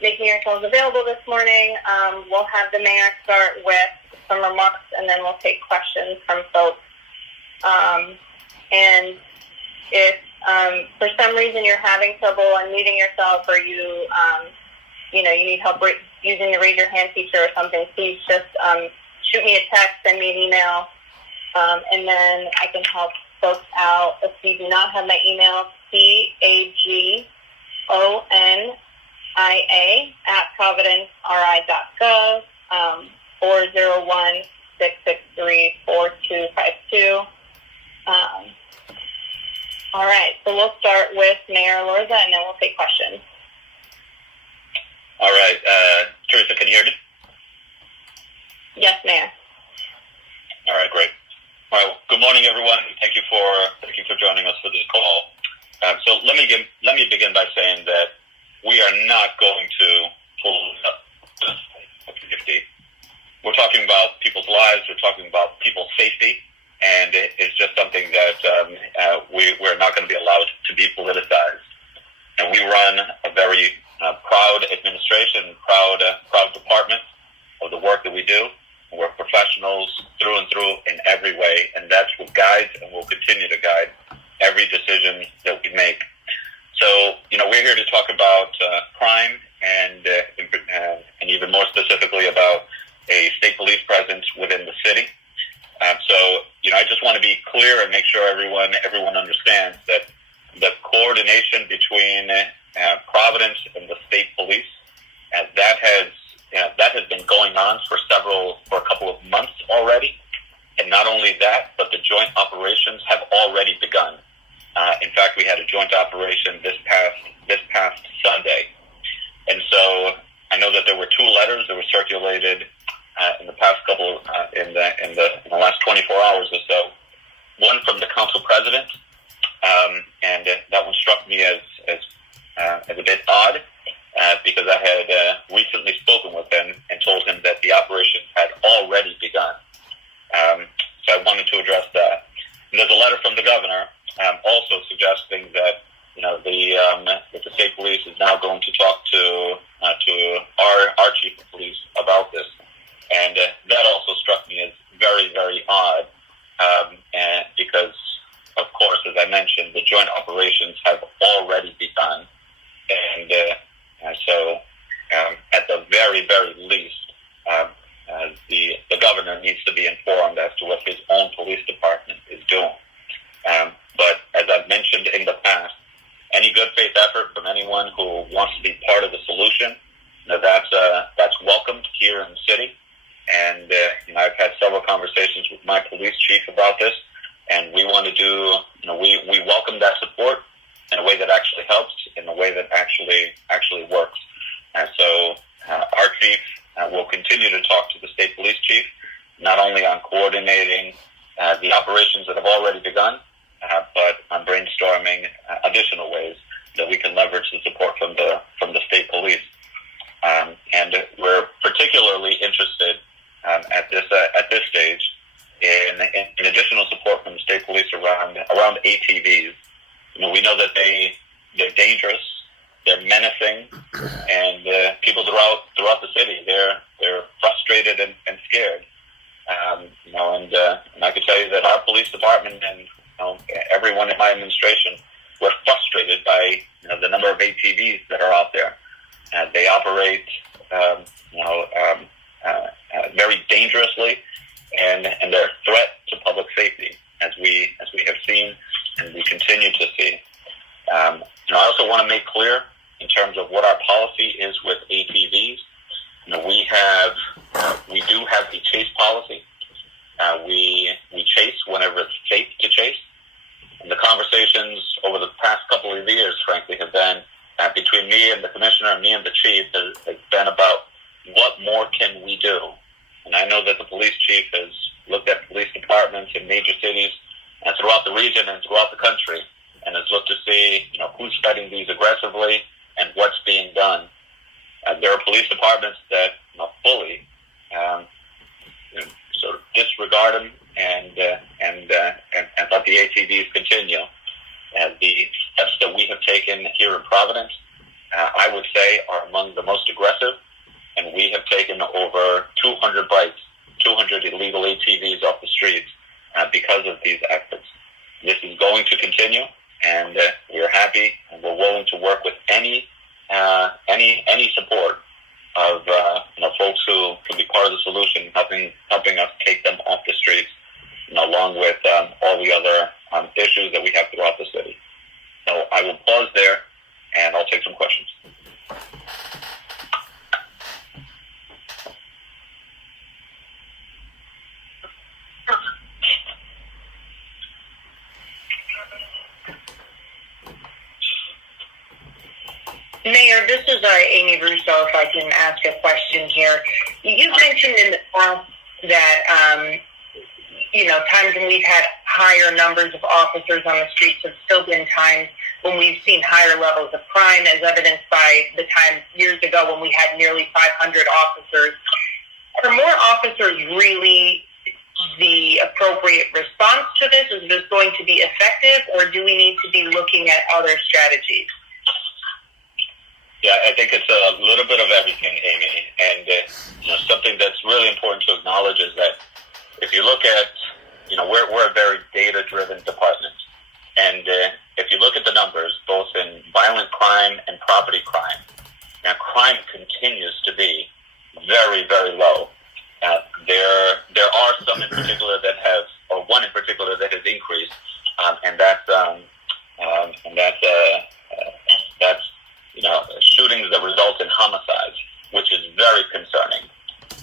making yourselves available this morning. We'll have the mayor start with some remarks, and then we'll take questions from folks. And if for some reason you're having trouble unmuting yourself, or you need help using the raise your hand feature or something, please just shoot me a text, send me an email, and then I can help folks out. If you do not have my email, cagonia@providenceri.gov, or 016634252. All right, so we'll start with Mayor Elorza, and then we'll take questions. All right, Teresa, can you hear me? Yes, Mayor. All right, great. All right, good morning, everyone. Thank you for joining us for this call. So let me begin by saying that we are not going to pull up the 50. We're talking about people's lives. We're talking about people's safety, and it's just something that we're not going to be allowed to be politicized. And we run a very proud administration, proud department of the work that we do. We're professionals through and through in every way, and that's what guides and will continue to guide every decision that we make. So, we're here to talk about crime and even more specifically about a state police presence within the city. So, I just want to be clear and make sure everyone understands that the coordination between Providence and the state police, that has been going on for a couple of months already. And not only that, but the joint operations have already begun. In fact, we had a joint operation this past Sunday. And so I know that there were 2 letters that were circulated in the past in the last 24 hours or so. One from the council president, and that one struck me as a bit odd, because I had recently spoken with him and told him that the operation had already begun. So I wanted to address that. And there's a letter from the governor also suggesting that that the state police is now going to talk to our chief of police about this, and that also struck me as very, very odd, and because of course, as I mentioned, the joint operations have already begun, and so at the very, very least, the governor needs to be informed as to what his own police department is doing. But as I've mentioned in the past, any good faith effort from anyone who wants to be part of the solution, that's welcomed here in the city. And I've had several conversations with my police chief about this, and we want to do, we welcome that support in a way that actually helps, in a way that actually works. And so our chief will continue to talk to the state police chief, not only on coordinating the operations that have already begun, but on brainstorming additional ways that we can leverage the support from the state police. And we're particularly interested at this stage in additional support from the state police around ATVs. We know that they're dangerous, they're menacing, and people throughout the city, they're frustrated and scared. And I can tell you that our police department and everyone in my administration, we're frustrated by the number of ATVs that are out there. They operate very dangerously, and they're a threat to public safety, as we have seen and we continue to see. I also want to make clear in terms of what our policy is with ATVs. We do have a chase policy. We chase whenever it's safe to chase. And the conversations over the past couple of years, frankly, have been between me and the commissioner and me and the chief has been about what more can we do. And I know that the police chief has looked at police departments in major cities throughout the region and throughout the country, and has looked to see who's fighting these aggressively and what's being done. There are police departments that fully sort of disregard them and let the ATVs continue. The steps that we have taken here in Providence I would say, are among the most aggressive, and we have taken over 200 bikes, 200 illegal ATVs off the streets because of these efforts. This is going to continue, and we're happy, and we're willing to work with any support of folks who can be part of the solution, helping us take them off the streets, along with all the other issues that we have throughout the city. So I will pause there, and I'll take some questions. Mayor, this is Amy Russo, if I can ask a question here. You've mentioned in the past that, times when we've had higher numbers of officers on the streets have still been times when we've seen higher levels of crime, as evidenced by the time years ago when we had nearly 500 officers. Are more officers really the appropriate response to this? Is this going to be effective, or do we need to be looking at other strategies? Yeah, I think it's a little bit of everything, Amy. And something that's really important to acknowledge is that if you look at, we're a very data-driven department. And if you look at the numbers, both in violent crime and property crime, now crime continues to be very, very low. There are some in particular that have, or one in particular that has increased, and that's shootings that result in homicides, which is very concerning.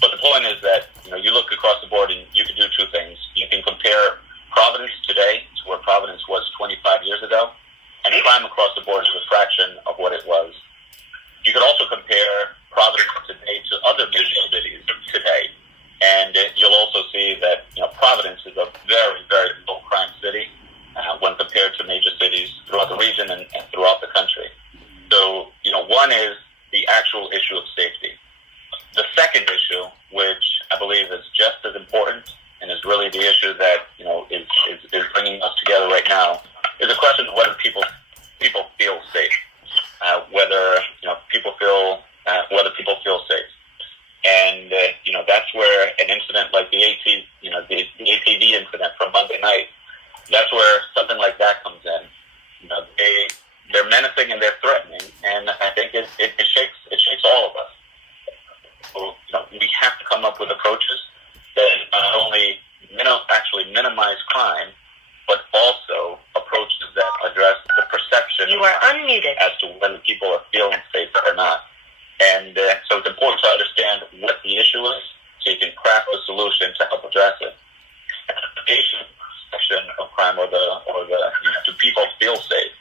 But the point is that, you look across the board and you can do two things. You can compare Providence today to where Providence was 25 years ago, and crime across the board is a fraction of what it was. You could also compare Providence today to other major cities today, and you'll also see that, Providence is a very, very low crime city when compared to major cities throughout the region and throughout the country. So, one is the actual issue of safety. The second issue, which I believe is just as important and is really the issue that, is bringing us together right now, is a question of whether people feel safe, whether people feel safe. And, that's where an incident like the ATV incident from Monday night, that's where something like that comes in. They're menacing and they're threatening, and I think it shakes all of us. So, we have to come up with approaches that not only actually minimize crime, but also approaches that address the perception You are unmuted. as to whether people are feeling safe or not. And so it's important to understand what the issue is, so you can craft a solution to help address it. The perception of crime, or the do people feel safe?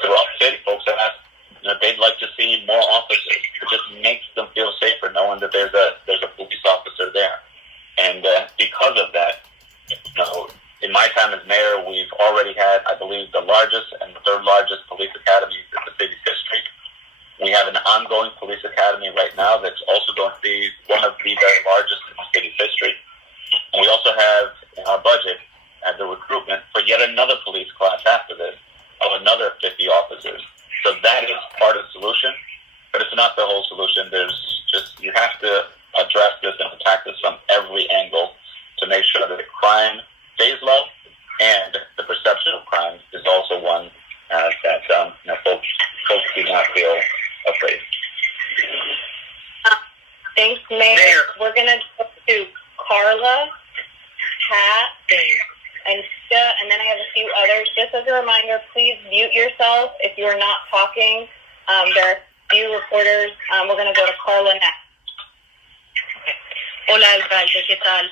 Throughout the city, folks have asked, they'd like to see more officers. It just makes them feel safer knowing that there's a police officer there. And because of that, in my time as mayor, we've already had, I believe, the largest and the third largest police academies in the city's history. We have an ongoing police academy right now that's also going to be one of the very largest in the city's history. And we also have in our budget the recruitment for yet another police class after this of another 50 officers. So that is part of the solution, but it's not the whole solution. You have to address this and attack this from every angle to make sure that the crime stays low, and the perception of crime is also one that folks do not feel afraid. Thanks, Mayor. We're going to go to Carla, Pat, and Sia, and then I have a few others. Just as a reminder, please mute yourself if you're not talking. There are a few reporters. We're going to go to Carla next. Hola, alcalde, ¿qué tal?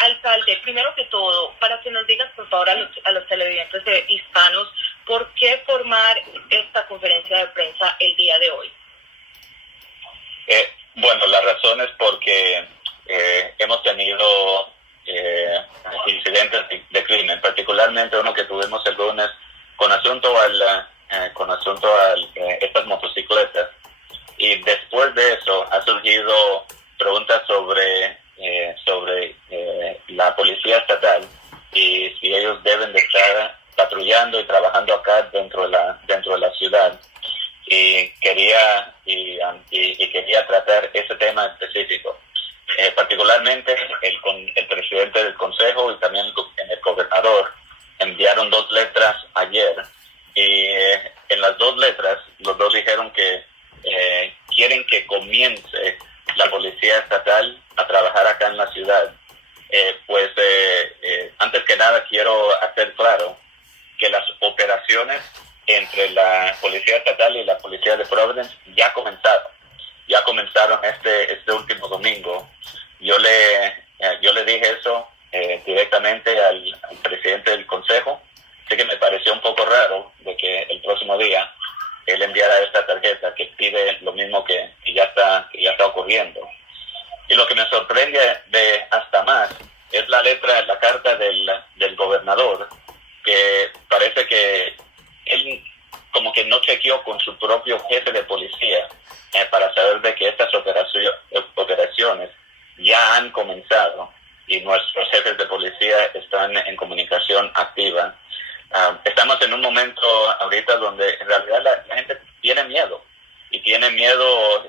Alcalde, primero que todo, para que nos digas, por favor, a los televidentes hispanos, ¿por qué formar esta conferencia de prensa el día de hoy? Bueno, la razón es porque hemos tenido incidentes de crimen, particularmente uno que tuvimos el lunes con asunto a estas motocicletas, y después de eso ha surgido preguntas sobre la policía estatal y si ellos deben de estar patrullando y trabajando acá dentro de la ciudad. y quería tratar ese tema específico. Particularmente el presidente del consejo y también el gobernador enviaron 2 letras ayer, y en las 2 letras los dos dijeron que quieren que comience la policía estatal a trabajar acá en la ciudad. Antes que nada quiero hacer claro que las operaciones entre la policía estatal y la policía de Providence ya comenzaron este último domingo. Yo le dije eso directamente al presidente del consejo, así que me pareció un poco raro de que el próximo día él enviara esta tarjeta que pide lo mismo que ya está ocurriendo. Y lo que me sorprende de hasta más es la carta del gobernador, que parece que él como que no chequeó con su propio jefe de policía para saber de que estas operaciones ya han comenzado y nuestros jefes de policía están en comunicación activa. Estamos en un momento ahorita donde en realidad la gente tiene miedo, y tiene miedo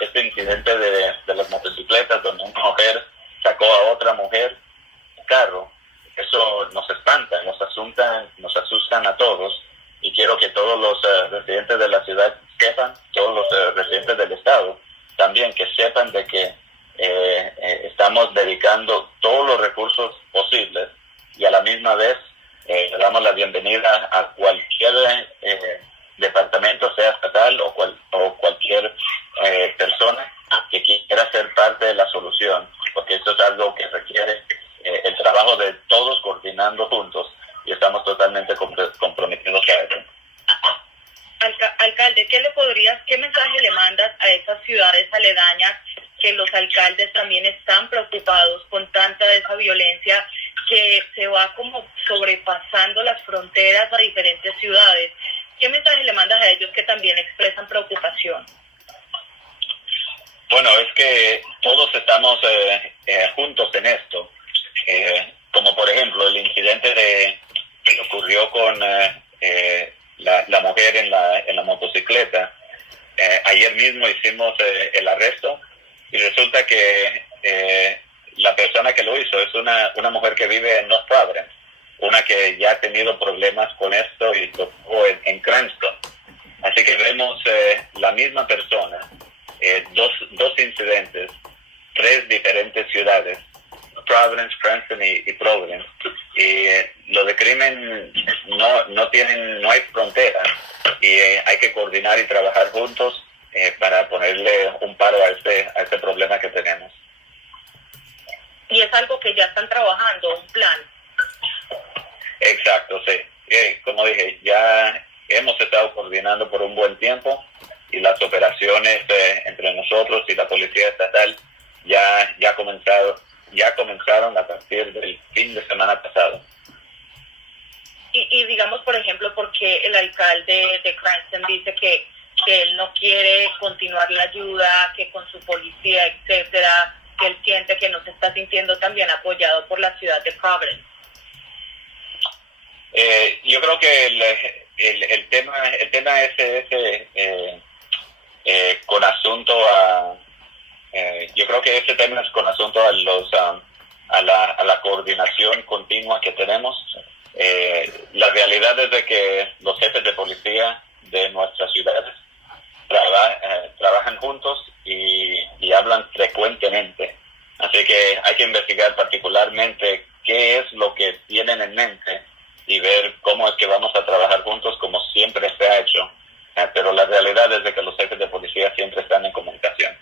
este incidente de las motocicletas, donde una mujer sacó a otra mujer del carro. Eso nos espanta, nos asustan a todos, y quiero que todos los residentes de la ciudad sepan, todos los residentes del estado también, que sepan de que estamos dedicando todos los recursos posibles, y a la misma vez le damos la bienvenida a cualquier departamento, sea estatal o cualquier persona que quiera ser parte de la solución, porque esto es algo que requiere el trabajo de todos coordinando juntos, y estamos totalmente comprometidos a eso. Alcalde, ¿qué mensaje le mandas a esas ciudades aledañas que los alcaldes también están preocupados con tanta de esa violencia que se va como sobrepasando las fronteras a diferentes ciudades? ¿Qué mensaje le mandas a ellos que también expresan preocupación? Bueno, es que todos estamos juntos en esto. Como por ejemplo el incidente que ocurrió con la mujer en la motocicleta. Ayer mismo hicimos el arresto, y resulta que la persona que lo hizo es una mujer que vive en North Providence, una que ya ha tenido problemas con esto y lo tuvo en Cranston. Así que vemos la misma persona, dos incidentes, 3 diferentes ciudades, Providence, Cranston y Providence. Y lo de crimen no hay frontera, y hay que coordinar y trabajar juntos para ponerle un paro a este problema que tenemos. Y es algo que ya están trabajando, un plan. Exacto, sí. Como dije, ya hemos estado coordinando por un buen tiempo, y las operaciones entre nosotros y la policía estatal ya comenzaron a partir del fin de semana pasado. Y digamos, por ejemplo, porque el alcalde de Cranston dice que él no quiere continuar la ayuda, que con su policía, etcétera, que él siente que no se está sintiendo también apoyado por la ciudad de Providence. Yo creo que el tema ese con asunto a yo creo que ese tema es con asunto a la coordinación continua que tenemos. La realidad es de que los jefes de policía de nuestras ciudades trabajan juntos y hablan frecuentemente. Así que hay que investigar particularmente qué es lo que tienen en mente y ver cómo es que vamos a trabajar juntos, como siempre se ha hecho. Pero la realidad es de que los jefes de policía siempre están en comunicación.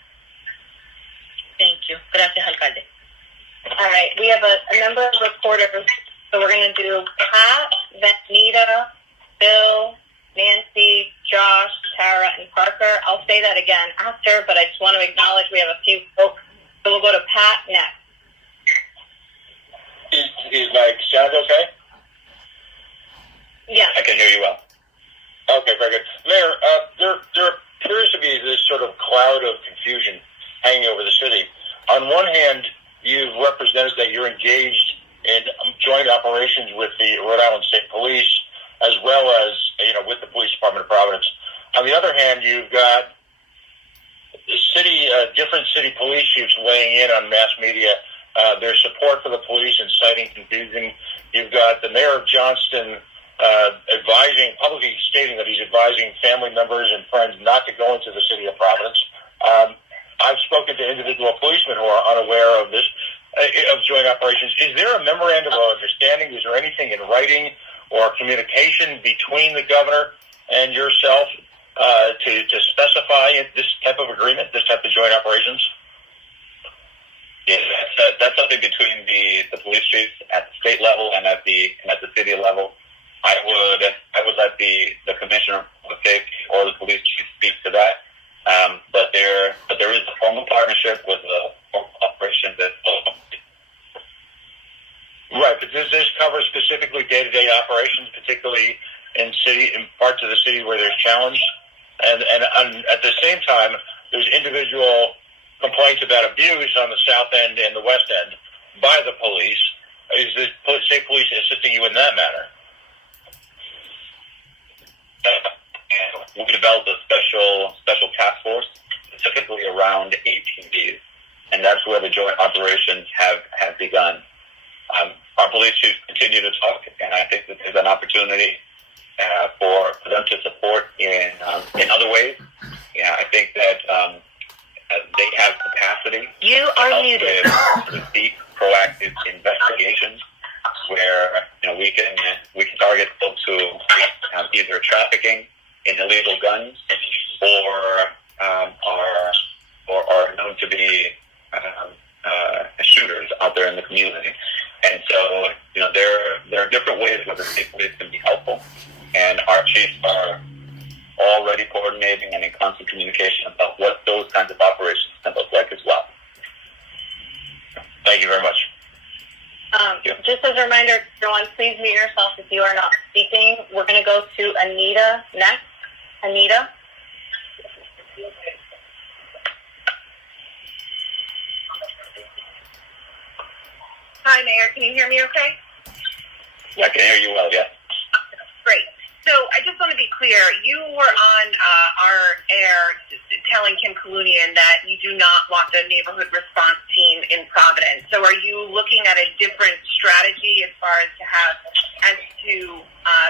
Thank you. Gracias, alcalde. All right, we have a number of reporters, so we're going to do Pat, Vanita, Bill, Nancy, Josh, Tara, and Parker. I'll say that again after, but I just want to acknowledge we have a few folks, so we'll go to Pat next. Is my sound okay? Yes. I can hear you well. Okay, very good. Mayor, there appears to be this sort of cloud of confusion hanging over the city. On one hand, you've represented that you're engaged in joint operations with the Rhode Island State Police, as well as with the Police Department of Providence. On the other hand, you've got different city police chiefs weighing in on mass media, their support for the police, inciting confusion. You've got the mayor of Johnston publicly stating that he's advising family members and friends not to go into the city of Providence. I've spoken to individual policemen who are unaware of this, of joint operations. Is there a memorandum of understanding? Is there anything in writing or communication between the governor and yourself to specify this type of agreement, this type of joint operations? Yeah, that's something between the police chiefs at the state level and at the city level. I would let the commissioner of safety or the police chief speak to that. But there is a formal partnership with the operation that. Right, but does this cover specifically day-to-day operations, particularly in parts of the city where there's challenge? And at the same time, there's individual complaints about abuse on the south end and the west end by the police. Is the state police assisting you in that matter? We developed a special task force specifically around ATVs, and that's where the joint operations have begun. Our police chiefs continue to talk, and I think that there's an opportunity for them to support in other ways. Yeah, I think that they have capacity. You are muted. With deep, proactive investigations, where we can target folks who either trafficking in illegal guns or are known to be shooters out there in the community. And so, there are different ways where the state police can be helpful, and our chiefs are already coordinating and in constant communication about what those kinds of operations can look like as well. Thank you very much. Just as a reminder, everyone, please mute yourself if you are not speaking. We're going to go to Anita next. Anita? Hi, Mayor. Can you hear me okay? Yeah, I can hear you well, yeah. Great. So I just want to be clear. You were on our air telling Kim Kalunian that you do not want the neighborhood response team in Providence. So are you looking at a different strategy as far as to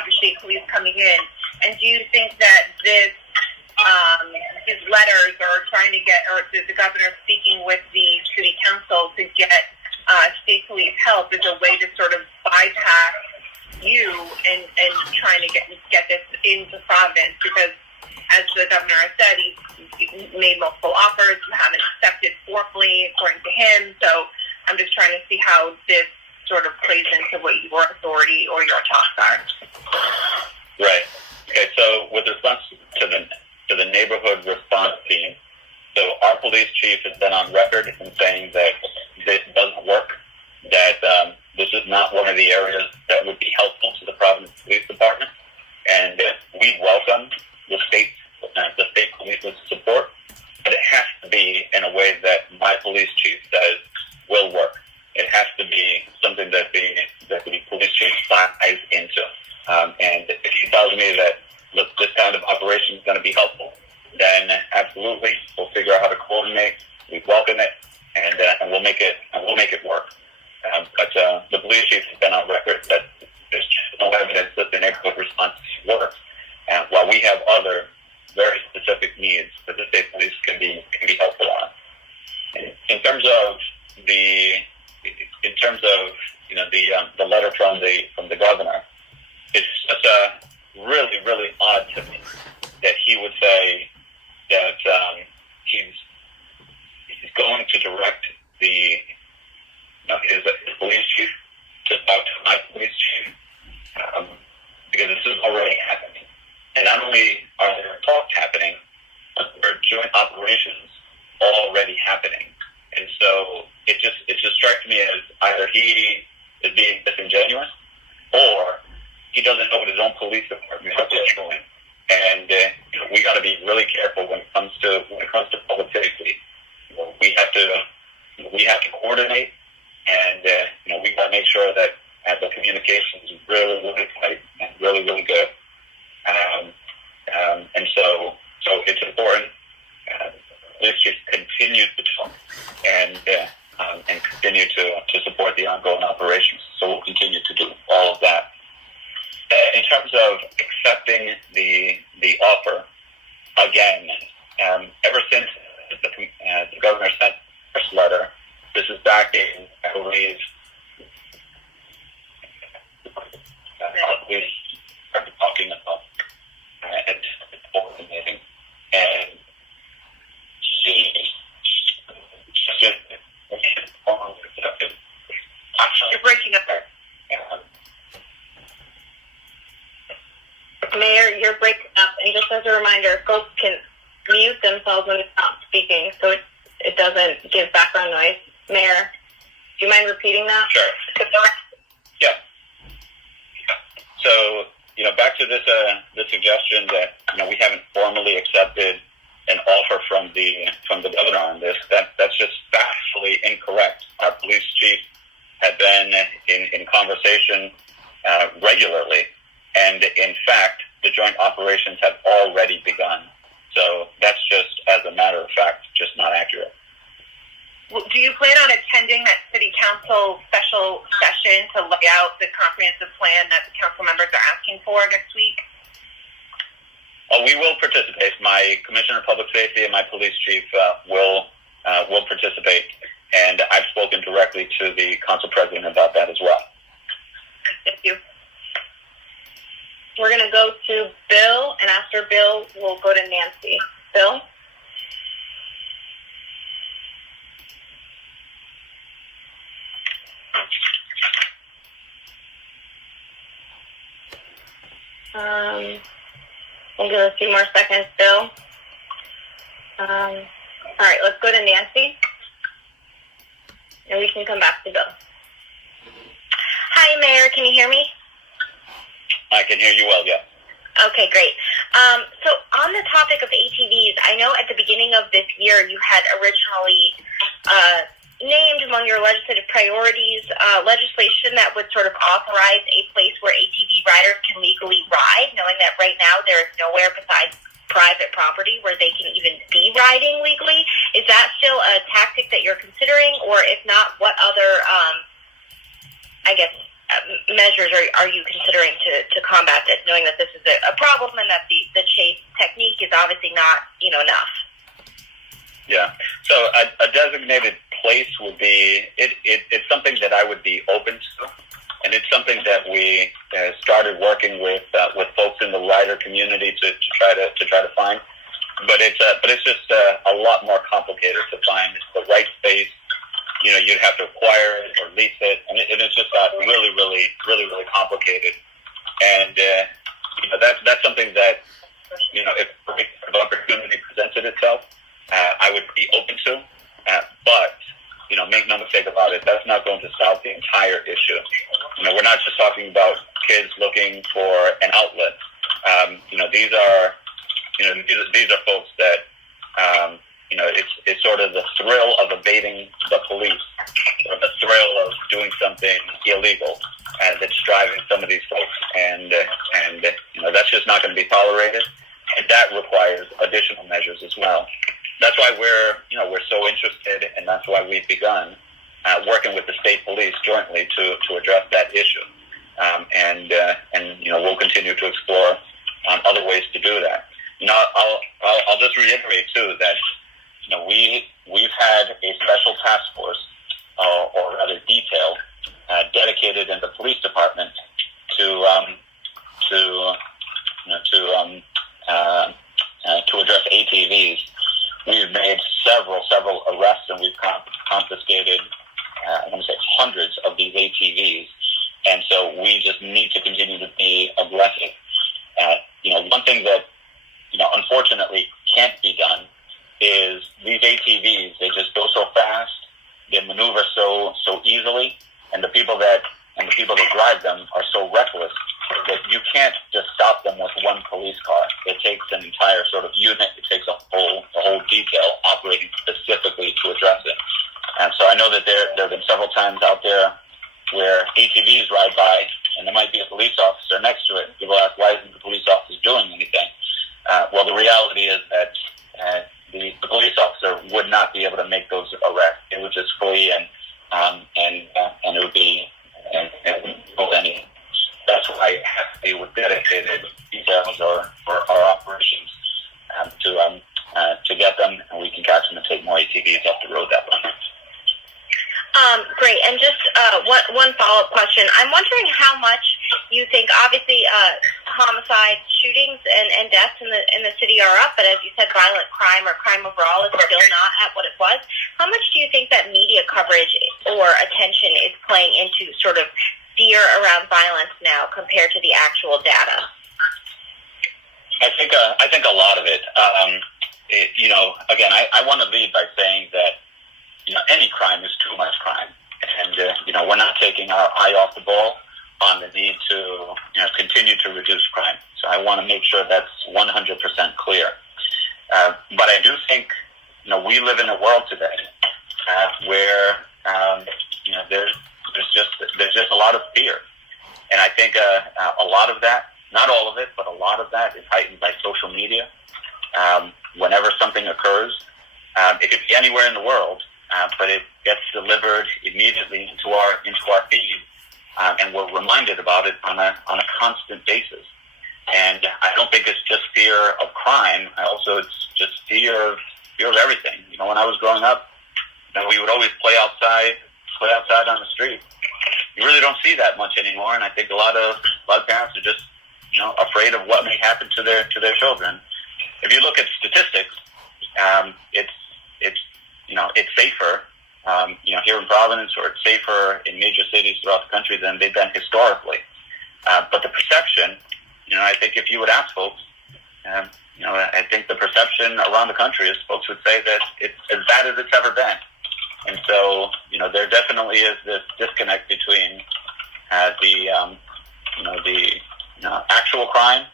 the state police coming in? And do you think that his letters or trying to get, or the governor speaking with the city council to get state police help is a way to sort of bypass you and trying to get this into Providence? Because as the governor has said, he's made multiple offers. You haven't accepted formally, according to him. So I'm just trying to see how this sort of plays into what your authority or your talks are. Right. Okay. So with response to the neighborhood response team, so our police chief has been on record in saying that this doesn't work, that this is not one of the areas that would be helpful to the Providence Police Department, and we welcome the state police's support, but it has to be in a way that my police chief says will work. It has to be something that the police chief buys into. And if he tells me that this kind of operation is going to be helpful, then absolutely we'll figure out how to coordinate. We welcome it, and we'll make it work. But the police chief has been on record that there's no evidence that the neighborhood response works. And while we have other very specific needs that the state police can be helpful on. In terms of the letter from the governor, it's just really, really odd to me that he would say that he's going to direct his police chief to talk to my police chief, because this is already happening. And not only are there talks happening, but there are joint operations already happening. And so it just strikes me as either he is being disingenuous, or he doesn't know what his own police department is doing. And we got to be really careful when it comes to public safety. We have to coordinate, and we got to make sure that the communication is really, really tight and really, really good. And so police chief continued to talk and continue to support the ongoing operations. So we'll continue to do all of that. In terms of accepting the offer, again, ever since the governor sent the first letter, this is back in, I believe, we started talking about at the board meeting, and she just You're breaking up there. Mayor, you're breaking up, and just as a reminder, folks can mute themselves when it's not speaking, so it doesn't give background noise. Mayor, do you mind repeating that? Sure. Yeah. So, back to this suggestion that we haven't formally accepted an offer from the governor on this. That's just factually incorrect. Our police chief had been in conversation regularly, and in fact, the joint operations have already begun. So that's just, as a matter of fact, just not accurate. Well, do you plan on attending that city council special session to lay out the comprehensive plan that the council members are asking for next week? Oh, we will participate. My commissioner of public safety and my police chief will participate, and I've spoken directly to the council president about that as well. Thank you. We're going to go to Bill, and after Bill, we'll go to Nancy. Bill? We'll give a few more seconds, Bill. All right, let's go to Nancy, and we can come back to Bill. Hi, Mayor. Can you hear me? I can hear you well, yeah. Okay, great. So on the topic of ATVs, I know at the beginning of this year you had originally named among your legislative priorities legislation that would sort of authorize a place where ATV riders can legally ride, knowing that right now there is nowhere besides private property where they can even be riding legally. Is that still a tactic that you're considering, or if not, what other, measures are you considering to combat this, knowing that this is a problem and that the chase technique is obviously not, enough? Yeah. So a designated place would be it's something that I would be open to, and it's something that we started working with folks in the rider community to try to find. But it's just a lot more complicated to find the right space. You'd have to acquire it or lease it, and it's just got really, really, really, really complicated. And that's something that if the opportunity presented itself, I would be open to. But make no mistake about it, that's not going to solve the entire issue. We're not just talking about kids looking for an outlet. These are folks that it's sort of the thrill of evading the police, or the thrill of doing something illegal that's driving some of these folks, and that's just not going to be tolerated, and that requires additional measures as well. That's why we're so interested, and that's why we've begun working with the state police jointly to address that issue, and we'll continue to explore other ways to do that. I'll just reiterate too that we've had a special task force, or rather detail, dedicated in the police department to address ATVs. We've made several arrests, and we've confiscated, I want to say, hundreds of these ATVs. And so we just need to continue to be aggressive. One thing that unfortunately can't be done is these ATVs. They just go so fast, they maneuver so easily, and the people that drive them are so reckless that you can't just stop them with one police car. It takes an entire sort of unit. It takes a whole detail operating specifically to address it. And so I know that there have been several times out there where ATVs ride by, and there might be a police officer next to it. People ask, why isn't the police officer doing anything? Well, the reality is that the police officer would not be able to make those arrests. It would just flee, and it would be and any. That's why it has to be with dedicated details or operations to get them, and we can catch them and take more ATVs off the road that way. Great. And just one follow-up question. I'm wondering how much you think, obviously, homicide shootings and deaths in the city are up, but as you said, violent crime or crime overall is still not at what it was. How much do you think that media coverage or attention is playing into sort of fear around violence now compared to the actual data? I think a lot of it. Again, I want to lead by saying that any crime is too much crime, and we're not taking our eye off the ball on the need to continue to reduce crime. So I want to make sure that's 100% clear. But I do think we live in a world today where there's just a lot of fear, and I think a lot of that, not all of it, but a lot of that is heightened by social media. Whenever something occurs, it could be anywhere in the world, but it gets delivered immediately into our feed, and we're reminded about it on a constant basis. And I don't think it's just fear of crime. It's just fear of everything. When I was growing up, we would always play outside on the street. You really don't see that much anymore, and I think a lot of parents are just afraid of what may happen to their children. If you look at statistics, it's safer, here in Providence, or it's safer in major cities throughout the country than they've been historically. But the perception, I think if you would ask folks, I think the perception around the country is folks would say that it's as bad as it's ever been. And so, there definitely is this disconnect between the actual crime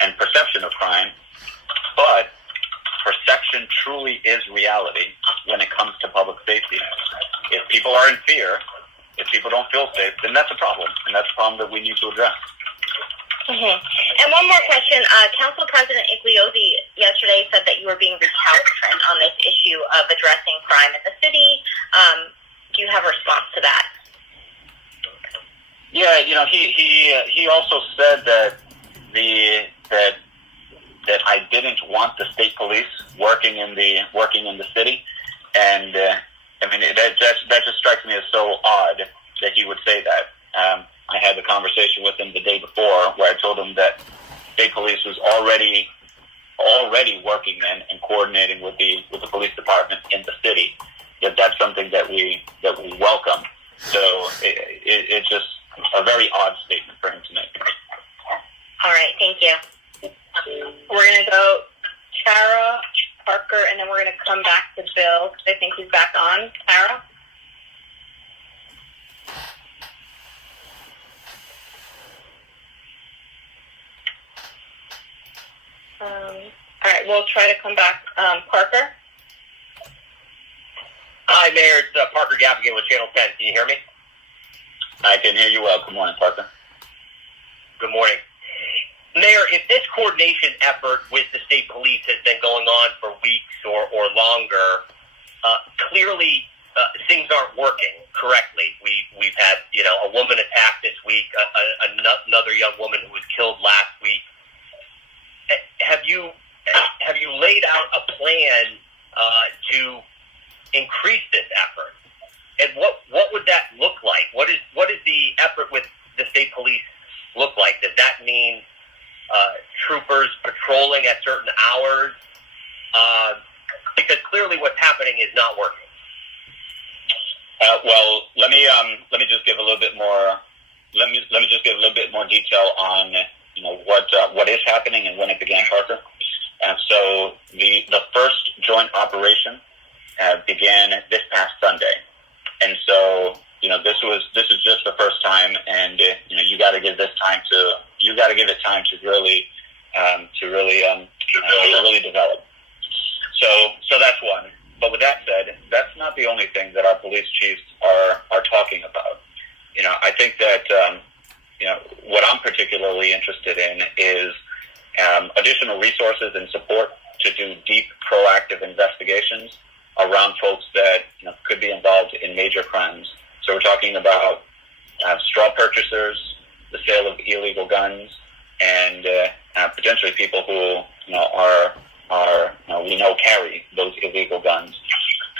and perception of crime, but perception truly is reality when it comes to public safety. If people are in fear, if people don't feel safe, then that's a problem, and that's a problem that we need to address. Mm-hmm. And one more question. Council President Igliosi yesterday said that you were being recalcitrant on this issue of addressing crime in the city. Do you have a response to that? Yeah, he also said that that I didn't want the state police working in the city, and that just strikes me as so odd that he would say that. I had the conversation with him the day before where I told him that state police was already working in and coordinating with the police department in the city. That's something that we welcome. So it's just a very odd statement for him to make. All right, thank you. We're going to go Tara, Parker, and then we're going to come back to Bill, because I think he's back on. Tara? All right, we'll try to come back. Parker? Hi, Mayor. It's Parker Gaffigan with Channel 10. Can you hear me? I can hear you well. Good morning, Parker. Good morning. Mayor, if this coordination effort with the state police has been going on for weeks or longer, clearly things aren't working correctly. We've had a woman attacked this week, another young woman who was killed last week. Have you laid out a plan to increase this effort? And what would that look like? What is the effort with the state police look like? Does that mean troopers patrolling at certain hours? Because clearly what's happening is not working. Well, let me just give a little bit more. Let me just give a little bit more detail on what is happening and when it began, Parker. So the first joint operation began this past Sunday, and so this is just the first time, and you got to give it time to really develop. So that's one. But with that said, that's not the only thing that our police chiefs are talking about. I think that what I'm particularly interested in is additional resources and support to do deep, proactive investigations around folks that could be involved in major crimes. So we're talking about straw purchasers, the sale of illegal guns, and potentially people who we know carry those illegal guns.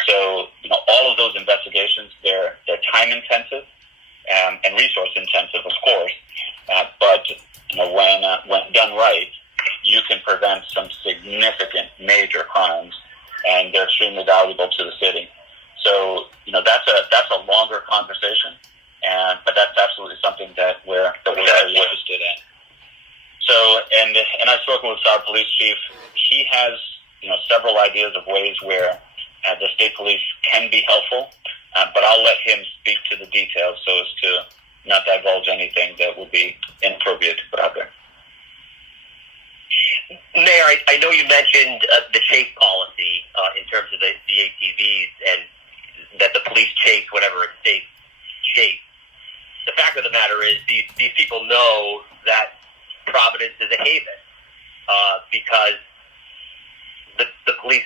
So all of those investigations, they're time intensive and resource intensive, of course. But when done right, you can prevent some significant major crimes, and they're extremely valuable to the city. So that's a longer conversation, but that's absolutely something that we're very interested in. So and I've spoken with our police chief. He has several ideas of ways where the state police can be helpful, but I'll let him speak to the details so as to not divulge anything that would be inappropriate to put out there. Mayor, I know you mentioned the chase policy in terms of the ATVs and that the police chase whenever it's safe chase. The fact of the matter is these people know that Providence is a haven because the police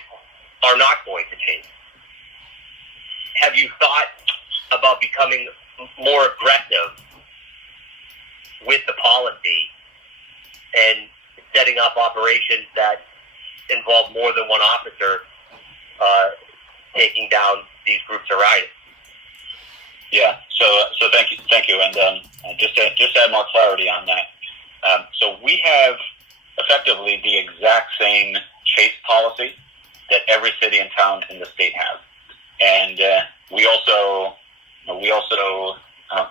are not going to chase. Have you thought about becoming more aggressive with the policy and setting up operations that involve more than one officer taking down these groups of rioters? Yeah. So thank you, and just to add more clarity on that. So we have effectively the exact same chase policy that every city and town in the state has, and we also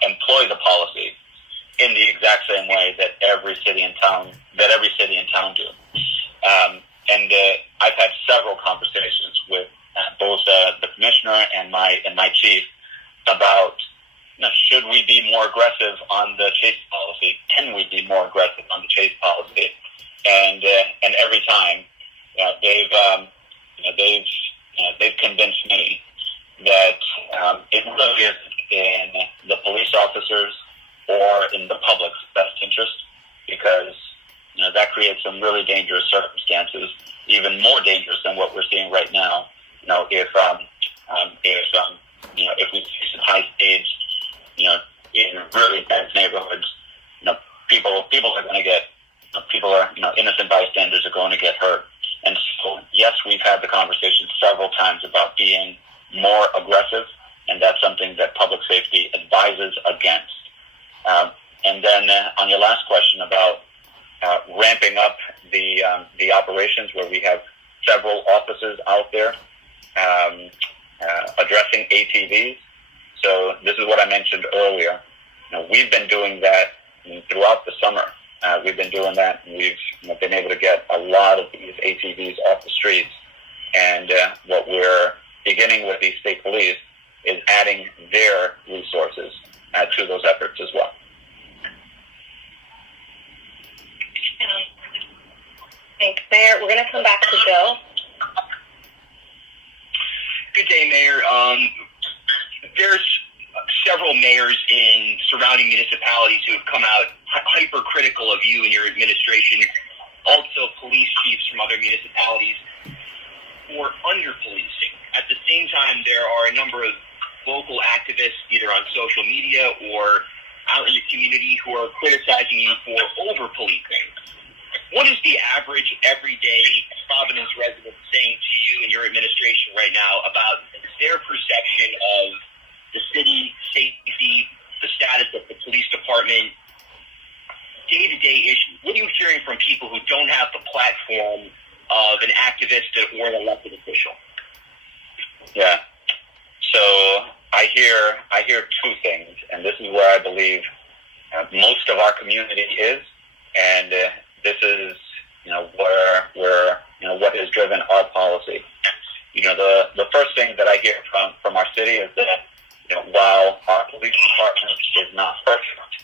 employ the policy in the exact same way that every city and town do. And I've had several conversations with both the commissioner and my chief about should we be more aggressive on the chase policy? Can we be more aggressive on the chase policy? And every time they've convinced me that it really isn't in the police officers or in the public's best interest, because that creates some really dangerous circumstances, even more dangerous than what we're seeing right now. If we see some high speeds, in really dense neighborhoods, people are going to get, innocent bystanders are going to get hurt. And so, yes, we've had the conversation several times about being more aggressive, and that's something that public safety advises against. And then on your last question about ramping up the operations, where we have several officers out there addressing ATVs. So this is what I mentioned earlier. We've been doing that throughout the summer. We've been doing that, and we've been able to get a lot of these ATVs off the streets. And what we're beginning with the state police is adding their resources to those efforts as well. Thanks, Mayor. We're going to come back to Bill. Good day, Mayor. There's several mayors in surrounding municipalities who have come out hypercritical of you and your administration. Also, police chiefs from other municipalities for under-policing. At the same time, there are a number of local activists, either on social media or out in the community, who are criticizing you for over-policing. What is the average, everyday Providence resident saying to you and your administration right now about their perception of the city, safety, the status of the police department, day-to-day issues? What are you hearing from people who don't have the platform of an activist or an elected official? Yeah. So I hear two things, and this is where I believe most of our community is, and this is what has driven our policy. The first thing that I hear from our city is that while our police department is not perfect,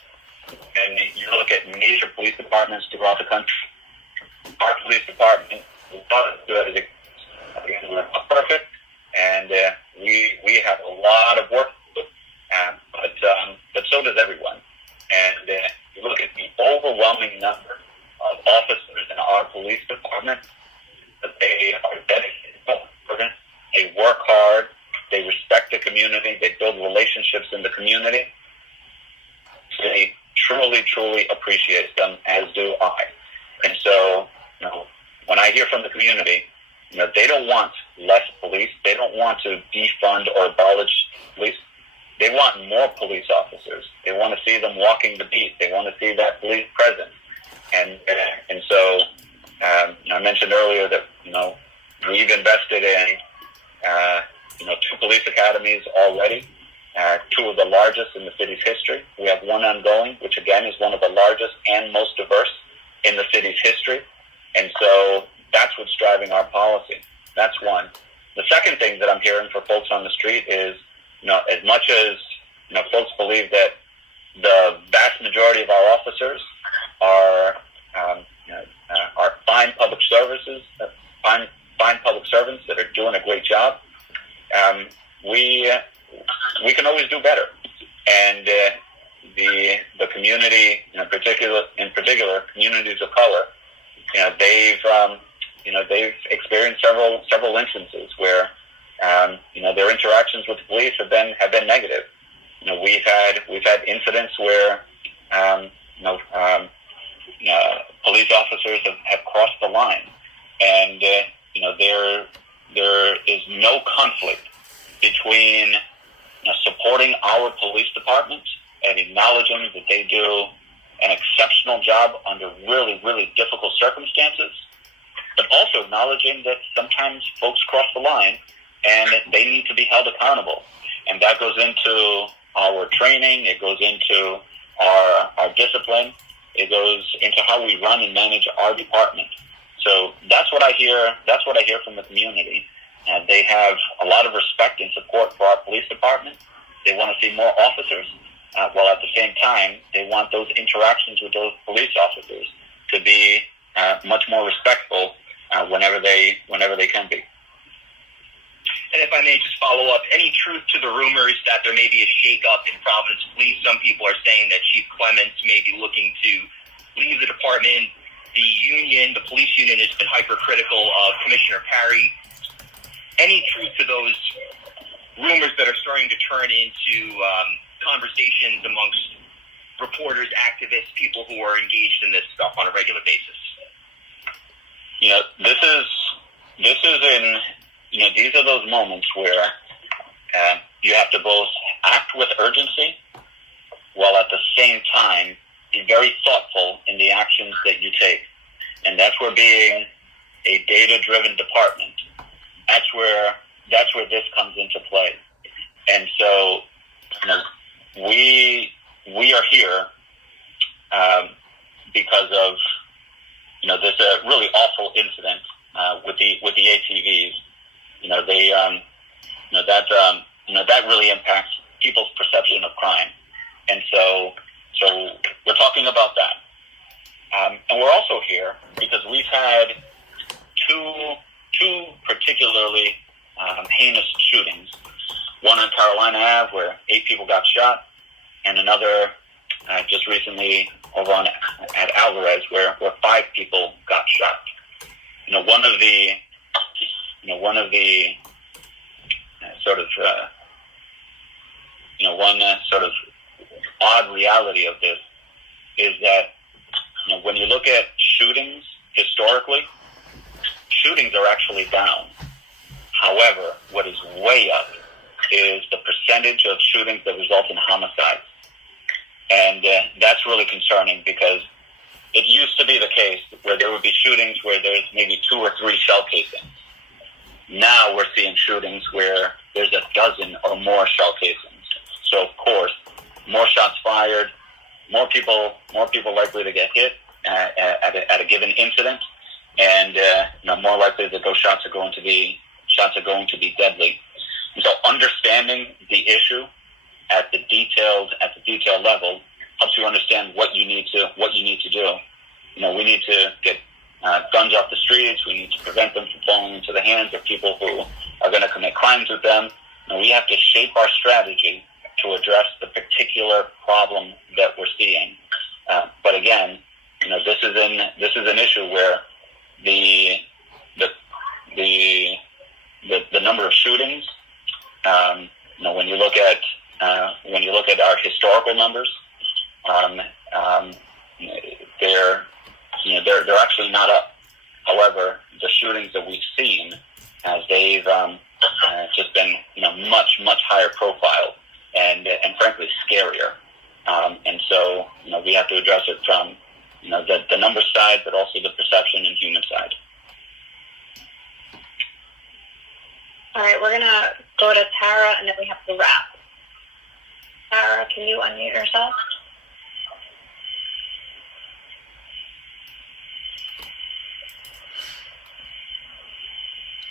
and you look at major police departments throughout the country, our police department is not as good as it is. Again, we're not perfect, and we have a lot of work to do, but so does everyone. And you look at the overwhelming number of officers in our police department, that they are dedicated to public service. They work hard, they respect the community, they build relationships in the community. They truly, truly appreciate them, as do I. And so, when I hear from the community, they don't want less police. They don't want to defund or abolish police. They want more police officers. They want to see them walking the beat. They want to see that police presence. And so, I mentioned earlier that, we've invested in, 2 police academies already, 2 of the largest in the city's history. We have one ongoing, which again is one of the largest and most diverse in the city's history. And so that's what's driving our policy. That's one. The second thing that I'm hearing for folks on the street is, as much as, folks believe that the vast majority of our officers are fine public services, fine public servants that are doing a great job, we can always do better. And the community, in particular, communities of color, they've experienced several instances where their interactions with the police have been negative. We've had incidents where police officers have crossed the line, and there is no conflict between supporting our police department and acknowledging that they do an exceptional job under really, really difficult circumstances, but also acknowledging that sometimes folks cross the line and they need to be held accountable. And that goes into our training, it goes into our discipline, it goes into how we run and manage our department. So that's what I hear from the community. They have a lot of respect and support for our police department. They want to see more officers, while at the same time, they want those interactions with those police officers to be much more respectful whenever they can be. And if I may just follow up, any truth to the rumors that there may be a shakeup in Providence Police? Some people are saying that Chief Clements may be looking to leave the department. The union, the police union, has been hypercritical of Commissioner Parry. Any truth to those rumors that are starting to turn into conversations amongst reporters, activists, people who are engaged in this stuff on a regular basis? These are those moments where you have to both act with urgency while at the same time be very thoughtful in the actions that you take. And that's where being a data-driven department, that's where this comes into play. And so, we are here because of this really awful incident with the ATVs. That really impacts people's perception of crime, and so we're talking about that. And we're also here because we've had two particularly heinous shootings. One on Carolina Ave where 8 people got shot, and another just recently over at Alvarez where 5 people got shot. One of the sort of odd reality of this is that when you look at shootings historically, shootings are actually down. However, what is way up is the percentage of shootings that result in homicides. And that's really concerning because it used to be the case where there would be shootings where there's maybe 2 or 3 shell casings. Now we're seeing shootings where there's a dozen or more shell casings. So of course, more shots fired, more people likely to get hit at a given incident, and more likely that those shots are going to be deadly. And so understanding the issue at the detailed level helps you understand what you need to do. We need to get guns off the streets. We need to prevent them from falling into the hands of people who are going to commit crimes with them. And we have to shape our strategy to address the particular problem that we're seeing. But again, this is an issue where the the number of shootings. When you look at our historical numbers, they're actually not up. However, the shootings that we've seen, as they've just been much higher profile and frankly scarier. And so we have to address it from the numbers side, but also the perception and human side. All right, we're going to go to Tara, and then we have to wrap. Tara, can you unmute yourself?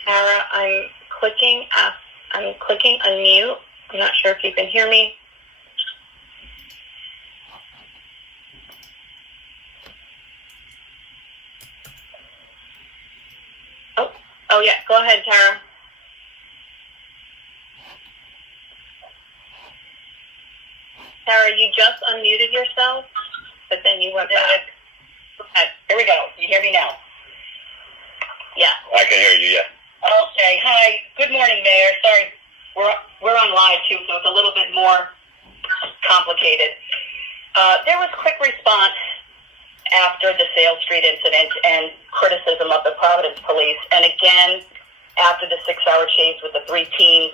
Tara, I'm clicking unmute. I'm not sure if you can hear me. Oh yeah, go ahead, Tara. Tara, you just unmuted yourself, but then you went back. Go ahead. Here we go. You hear me now? Yeah. I can hear you, yeah. Okay. Hi. Good morning, Mayor. Sorry, we're on live too, so it's a little bit more complicated. There was quick response after the Sale Street incident and criticism of the Providence Police, and again after the 6-hour chase with the 3 teens.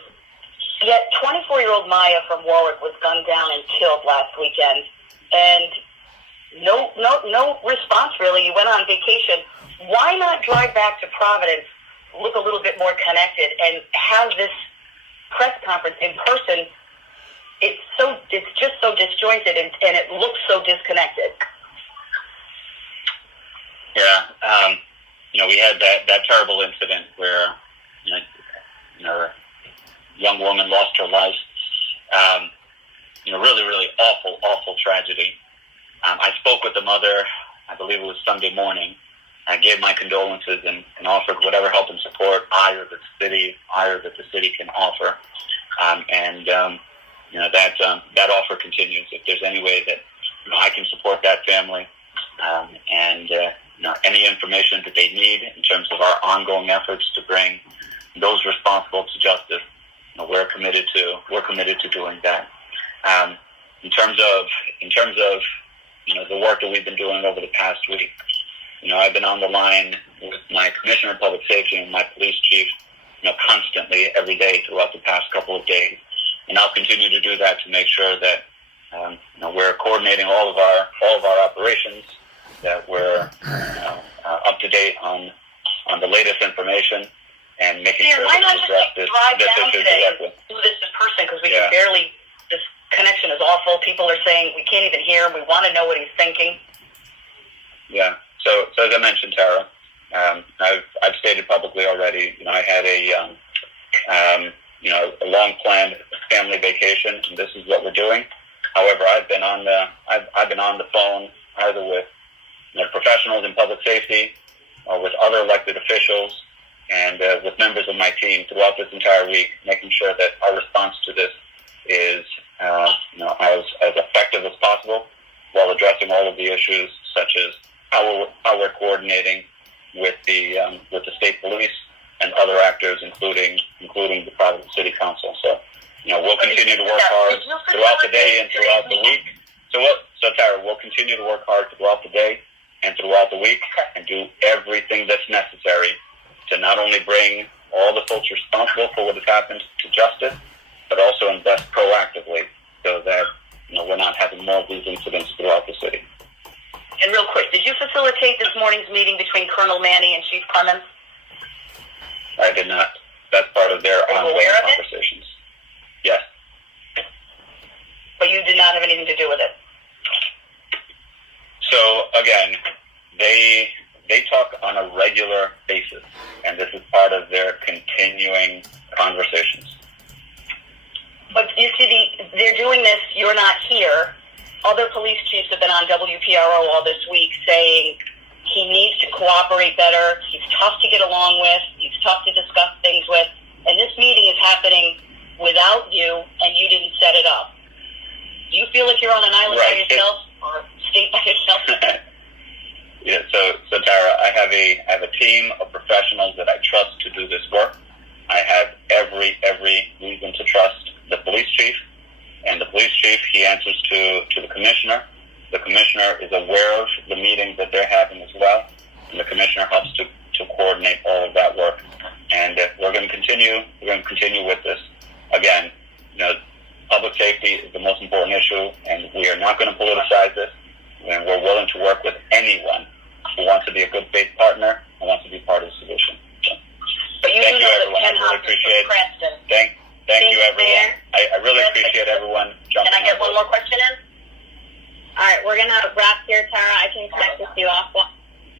Yet 24-year-old Maya from Warwick was gunned down and killed last weekend, and no response really. You went on vacation. Why not drive back to Providence, look a little bit more connected, and have this press conference in person? It's just so disjointed, and it looks so disconnected. Yeah, we had that terrible incident where a young woman lost her life. Really awful tragedy. I spoke with the mother, I believe it was Sunday morning. I gave my condolences and offered whatever help and support either that the city can offer. That offer continues. If there's any way that I can support that family, any information that they need in terms of our ongoing efforts to bring those responsible to justice, we're committed to doing that. In terms of the work that we've been doing over the past week, I've been on the line with my Commissioner of Public Safety and my police chief, constantly every day throughout the past couple of days, and I'll continue to do that to make sure that we're coordinating all of our operations, that we're up to date on the latest information, and making sure why that not we address just drive down issue today directly. and do this in person, because we can barely. This connection is awful. People are saying we can't even hear him. We want to know what he's thinking. Yeah. So as I mentioned, Tara, I've stated publicly already. I had a long planned family vacation, and this is what we're doing. However, I've been on the phone either with professionals in public safety or with other elected officials and with members of my team throughout this entire week, making sure that our response to this is as effective as possible, while addressing all of the issues such as how we're coordinating with the state police and other actors, including the Providence City Council. So we'll continue to work hard throughout the day and throughout the week. So Tara, we'll continue to work hard throughout the day and throughout the week, and do everything that's necessary to not only bring all the folks responsible for what has happened to justice, but also invest proactively so that we're not having more of these incidents throughout the city. And real quick, did you facilitate this morning's meeting between Colonel Manny and Chief Clemens? I did not. That's part of their ongoing conversations. Yes. But you did not have anything to do with it? So again, they talk on a regular basis, and this is part of their continuing conversations. But you see, they're doing this. You're not here. Other police chiefs have been on WPRO all this week saying he needs to cooperate better. He's tough to get along with. He's tough to discuss things with. And this meeting is happening without you, and you didn't set it up. Do you feel like you're on an island by yourself or state by yourself? Yeah. So Tara, I have a team of professionals that I trust to do this work. I have every reason to trust the police chief. And the police chief, he answers to the commissioner. The commissioner is aware of the meetings that they're having as well. And the commissioner helps to coordinate all of that work. And we're going to continue with this. Again, public safety is the most important issue, and we are not going to politicize this. And we're willing to work with anyone who wants to be a good faith partner and wants to be part of the solution. So, But you thank do you, know everyone. that Ken I really Hopkins appreciate from Preston. Thank you, Thanks, everyone. Mayor. I really appreciate everyone jumping Can I get on one more question in? All right, we're gonna wrap here, Tara. I can connect with you off